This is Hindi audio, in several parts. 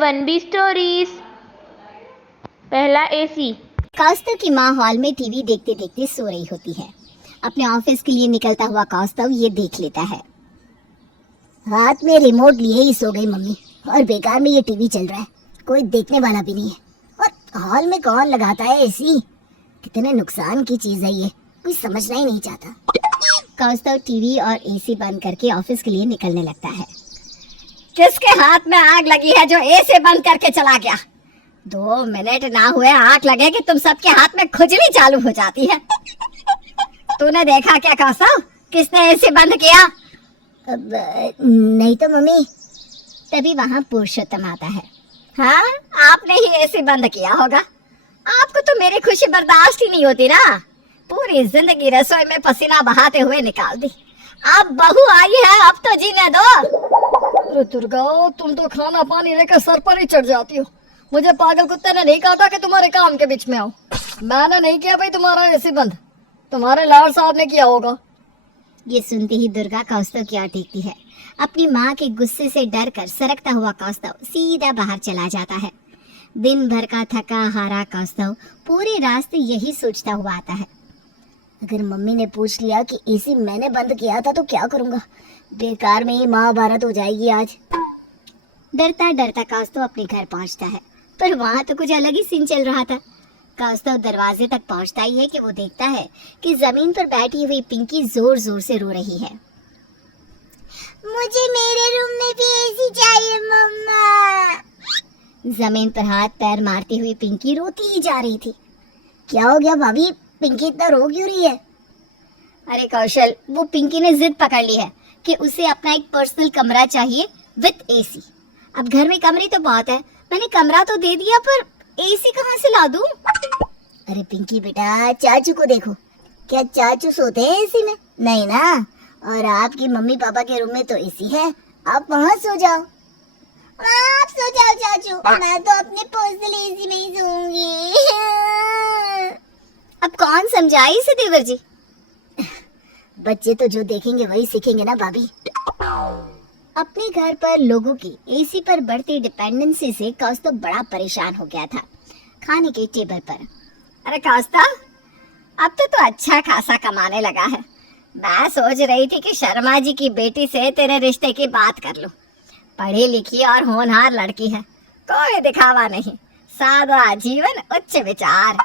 One B stories. पहला एसी। कौस्तव की माँ हॉल में टीवी देखते देखते सो रही होती है। अपने ऑफिस के लिए निकलता हुआ कौस्तव ये देख लेता है। हाथ में रिमोट लिए ही सो गई मम्मी, और बेकार में ये टीवी चल रहा है, कोई देखने वाला भी नहीं है। और हॉल में कौन लगाता है एसी? कितने नुकसान की चीज है ये, कोई समझना ही नहीं चाहता। कौस्तव टीवी और एसी बंद करके ऑफिस के लिए निकलने लगता है। किसके हाथ में आग लगी है जो एसी बंद करके चला गया? 2 मिनट ना हुए आग लगे कि तुम सबके हाथ में खुजली चालू हो जाती है। तूने देखा क्या कौस्तव, किसने एसी बंद किया? नहीं तो मम्मी। तभी वहाँ पुरुषोत्तम आता है। हाँ, आपने ही एसी बंद किया होगा। आपको तो मेरी खुशी बर्दाश्त ही नहीं होती ना। पूरी जिंदगी रसोई में पसीना बहाते हुए निकाल दी। अब बहू आई है, अब तो जीने दो। अरे दुर्गा, तुम तो खाना पानी लेकर सर पर ही चढ़ जाती हो। मुझे पागल कुत्ते ने नहीं काटा कि तुम्हारे काम के बीच में आओ। मैंने नहीं किया भाई तुम्हारा एसी बंद, तुम्हारे लाड साहब ने किया होगा। ये सुनते ही दुर्गा कौस्तव की ओर देखती है। अपनी माँ के गुस्से से डर कर सरकता हुआ कौस्तव सीधा बाहर चला जाता है। दिन भर का थका हारा कौस्तव पूरे रास्ते यही सोचता हुआ आता है। अगर मम्मी ने पूछ लिया कि एसी मैंने बंद किया था तो क्या करूँगा? बेकार में ही महाभारत हो जाएगी आज। डरता डरता कौस्तव अपने घर पहुँचता है, पर वहाँ तो कुछ अलग ही सीन चल रहा था। कौस्तव दरवाजे तक पहुँचता ही है कि वो देखता है कि जमीन पर बैठी हुई पिंकी जोर जोर से रो रही है। मुझे मेरे रूम में भी एसी चाहिए मम्मा। जमीन पर हाथ पैर मारती हुई पिंकी रोती ही जा रही थी। क्या हो गया भाभी, पिंकी इतना रो क्यों रही है? अरे कौशल, वो पिंकी ने जिद पकड़ ली है कि उसे अपना एक पर्सनल कमरा चाहिए विद एसी। अब घर में कमरे तो बहुत है, मैंने कमरा तो दे दिया, पर एसी कहाँ से ला दूं? अरे पिंकी बेटा, चाचू को देखो, क्या चाचू सोते हैं एसी में? नहीं ना। और आपकी मम्मी पापा के रूम में तो एसी है, आप वहाँ सो जाओ। आप सो जाओ चाचू, मैं तो अपने पर्सनल एसी में ही सोऊंगी। अब कौन समझाए इसे देवर जी? बच्चे तो जो देखेंगे वही सीखेंगे ना भाभी। अपने घर पर लोगों की एसी पर बढ़ती डिपेंडेंसी से कौस्तव बड़ा परेशान हो गया था। खाने के टेबल पर, अरे कौस्तव, अब तो अच्छा खासा कमाने लगा है। मैं सोच रही थी कि शर्मा जी की बेटी से तेरे रिश्ते की बात कर लूं। पढ़ी लिखी और होनहार लड़की है, कोई दिखावा नहीं, सादा जीवन उच्च विचार।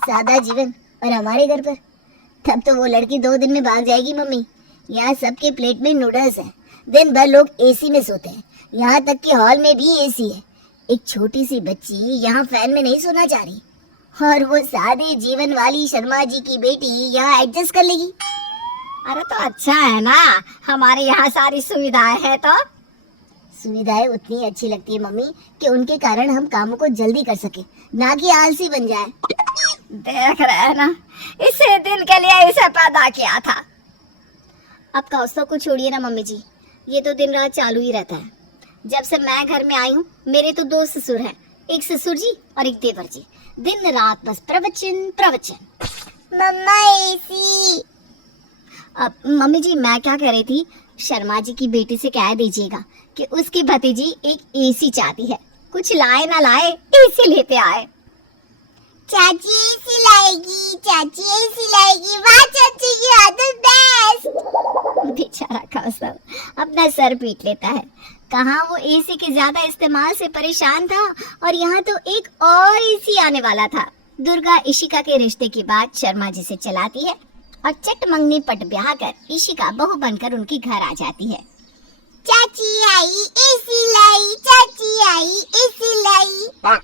सादा जीवन और हमारे घर पर? तब तो वो लड़की 2 दिन में भाग जाएगी मम्मी। यहाँ सबके प्लेट में नूडल्स है, दिन भर लोग एसी में सोते हैं, यहाँ तक कि हॉल में भी एसी है। एक छोटी सी बच्ची यहाँ फैन में नहीं सोना चाह रही, और वो सादे जीवन वाली शर्मा जी की बेटी यहाँ एडजस्ट कर लेगी। अरे तो अच्छा है ना, हमारे यहाँ सारी सुविधाएं है। तो सुविधाएं उतनी अच्छी लगती है मम्मी कि उनके कारण हम कामों को जल्दी कर सके, ना कि आलसी बन जाए। देख रहे हैं ना, इसे दिन के लिए इसे पैदा किया था। अब कौस्तव को छोड़िए ना मम्मी जी, ये तो दिन रात चालू ही रहता है। जब से मैं घर में आई हूँ, मेरे तो 2 ससुर हैं, एक ससुर जी और एक देवर जी। दिन रात बस प्रवचन प्रवचन। मम्मा एसी। अब मम्मी जी, मैं क्या कह रही थी, शर्मा जी की बेटी से कह दीजिएगा कि उसकी भतीजी एक एसी चाहती है, कुछ लाए ना लाए एसी लेते आए। चाची एसी लाएगी, चाची एसी लाएगी, वाह चाची की आदत बेस्ट। बेचारा कौस्तव अपना सर पीट लेता है। कहाँ वो एसी के ज्यादा इस्तेमाल से परेशान था, और यहाँ तो एक और एसी आने वाला था। दुर्गा इशिका के रिश्ते की बात शर्मा जी से चलाती है, और चट मंगनी पट ब्याह कर इशिका बहू बनकर उनके घर आ जाती है। चाची आई एसी लाई, चाची आई एसी लाई।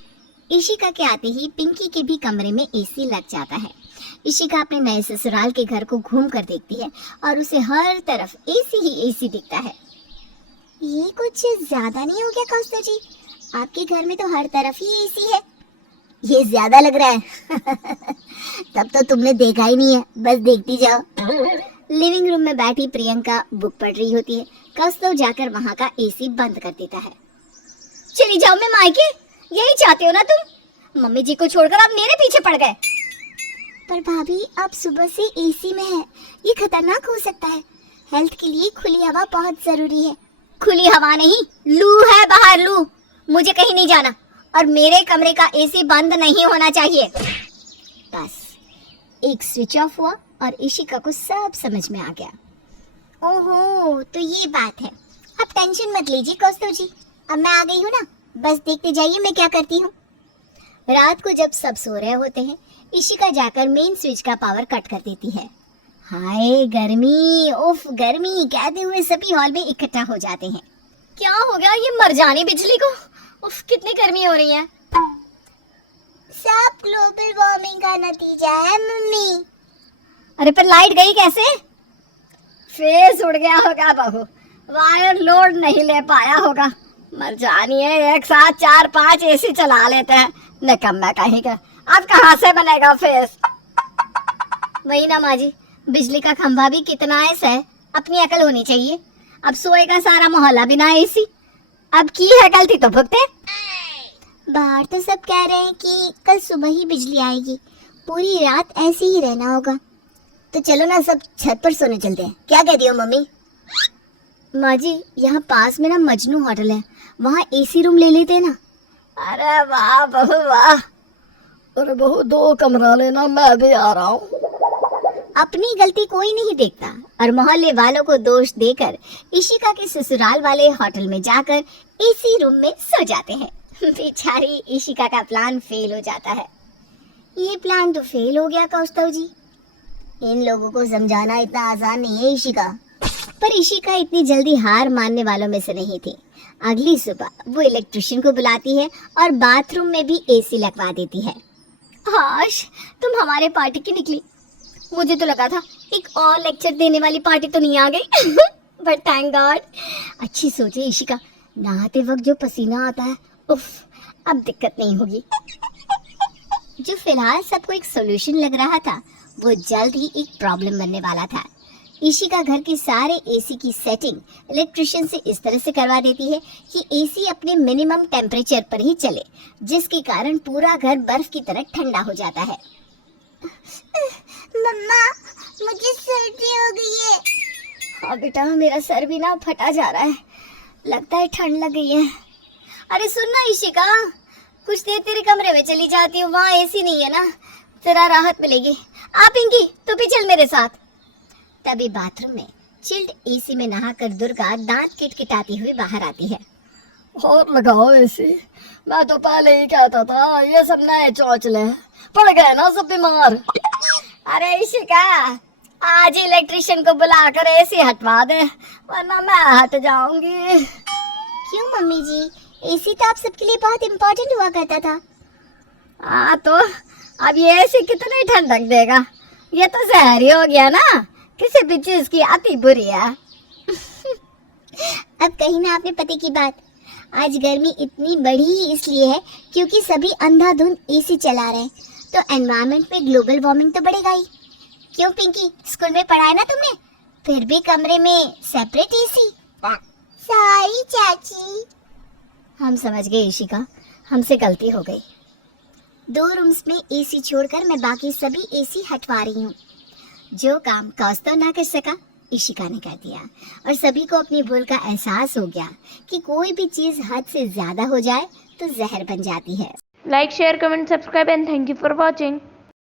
इशिका के आते ही पिंकी के भी कमरे में एसी लग जाता है। इशिका अपने नए ससुराल के घर को घूम कर देखती है, और उसे हर तरफ एसी ही एसी दिखता है। ये कुछ ज्यादा नहीं हो गया कौस्तव जी? आपके घर में तो हर तरफ ही एसी है। ये ज्यादा लग रहा है। तब तो तुमने देखा ही नहीं है, बस देखती जाओ। लिविंग रूम में बैठी प्रियंका बुक पढ़ रही होती है। कौस्तव जाकर वहाँ का एसी बंद कर देता है। चली जाओ मैं मायके, यही चाहते हो ना तुम? मम्मी जी को छोड़कर आप मेरे पीछे पड़ गए। पर भाभी, आप सुबह से एसी में है, ये खतरनाक हो सकता है। हेल्थ के लिए खुली हवा बहुत जरूरी है। खुली हवा नहीं, लू है बाहर, लू। मुझे कहीं नहीं जाना और मेरे कमरे का एसी बंद नहीं होना चाहिए। बस एक स्विच ऑफ हुआ और इशिका को सब समझ में आ गया। ओहो, तो ये बात है। अब टेंशन मत लीजिए कौस्तुभ जी, अब मैं आ गई हूँ ना, बस देखते जाइए मैं क्या करती हूँ। रात को जब सब सो रहे होते हैं, इशिका जाकर मेन स्विच का पावर कट कर देती है। हाय गर्मी, उफ गर्मी कहते हुए सभी हॉल में इकट्ठा हो जाते हैं। क्या हो गया ये मर जानी बिजली को? उफ, कितनी गर्मी हो रही है। सब ग्लोबल वार्मिंग का नतीजा है मम्मी। अरे पर लाइट गई कैसे? फेस उड़ गया होगा बहू, वायर लोड नहीं ले पाया होगा। मर जानी है, एक साथ 4-5 एसी चला लेते हैं, निकम्मा कहीं का। अब कहाँ से बनेगा फेस? वही ना माँ जी, बिजली का खंभा भी कितना ऐसा है, अपनी अकल होनी चाहिए। अब सोएगा सारा मोहल्ला बिना एसी। अब की है गलती तो भुगते। बाहर तो सब कह रहे हैं कि कल सुबह ही बिजली आएगी, पूरी रात ऐसे ही रहना होगा। तो चलो ना सब छत पर सोने चलते हैं, क्या कहती हो मम्मी? माँ जी, यहाँ पास में ना मजनू होटल है, वहाँ एसी रूम ले लेते हैं ना। अरे वाह बहू वाह। अरे बहू 2 कमरा लेना, मैं भी आ रहा हूँ। अपनी गलती कोई नहीं देखता और मोहल्ले वालों को दोष देकर इशिका के ससुराल वाले होटल में जाकर एसी रूम में सो जाते हैं। बेचारी इशिका का प्लान फेल हो जाता है। ये प्लान तो फेल हो गया कौस्तुभ जी। इन लोगों को समझाना इतना आसान नहीं है इशिका। पर इशिका इतनी जल्दी हार मानने वालों में से नहीं थी। अगली सुबह वो इलेक्ट्रिशियन को बुलाती है और बाथरूम में भी एसी लगवा देती है। हाश, तुम हमारे पार्टी की निकली। मुझे तो लगा था एक और लेक्चर देने वाली पार्टी तो नहीं आ गई। But thank God. अच्छी सोचे इशिका, नहाते वक्त जो पसीना आता है, उफ, अब दिक्कत नहीं होगी। जो फिलहाल सबको एक सॉल्यूशन लग रहा था, वो जल्द ही एक प्रॉब्लम बनने वाला था। इशिका घर के सारे एसी की सेटिंग इलेक्ट्रिशियन से इस तरह से करवा देती है कि एसी अपने मिनिमम टेम्परेचर पर ही चले, जिसके कारण पूरा घर बर्फ की तरह ठंडा हो जाता है। मम्मा, मुझे सर्दी हो गई है। हाँ बेटा, मेरा सर भी ना फटा जा रहा है, लगता है ठंड लग गई है। अरे सुन ना इशिका, कुछ देर तेरे कमरे में चली जाती हूँ, वहाँ एसी नहीं है ना, तेरा राहत मिलेगी। आ पिंकी, तू भी चल मेरे साथ। तभी बाथरूम में चिल्ड एसी में नहाकर दुर्गा दांत किटकिटाती हुई बाहर आती है। और लगाओ एसी, मैं तो पहले ही कहता था ये सब नए चौचले पड़ गए ना सब बीमार। अरे इशिका, आज इलेक्ट्रिशियन को बुलाकर एसी हटवा दे, वरना मैं हट जाऊंगी। क्यों मम्मी जी, एसी तो आप सबके लिए बहुत इम्पोर्टेंट हुआ करता था। हाँ तो अब ये एसी कितनी ठंडक देगा? ये तो जहरी हो गया ना, किसी भी चीज की अति बुरी है। अब कही ना आपने पति की बात। आज गर्मी इतनी बढ़ी इसलिए है क्योंकि सभी अंधाधुंध एसी चला रहे हैं, तो एनवायरनमेंट में ग्लोबल वार्मिंग तो बढ़ेगा ही। क्यों पिंकी, स्कूल में पढ़ाया ना तुमने? फिर भी कमरे में सेपरेट एसी। सॉरी चाची। हम समझ गए इशिका, हमसे गलती हो गई। 2 रूम्स में एसी छोड़कर मैं बाकी सभी एसी हटवा रही हूँ। जो काम कौस्तुभ ना कर सका, इशिका ने कर दिया और सभी को अपनी भूल का एहसास हो गया कि कोई भी चीज हद से ज्यादा हो जाए तो जहर बन जाती है। Like, share, comment, subscribe and thank you for watching.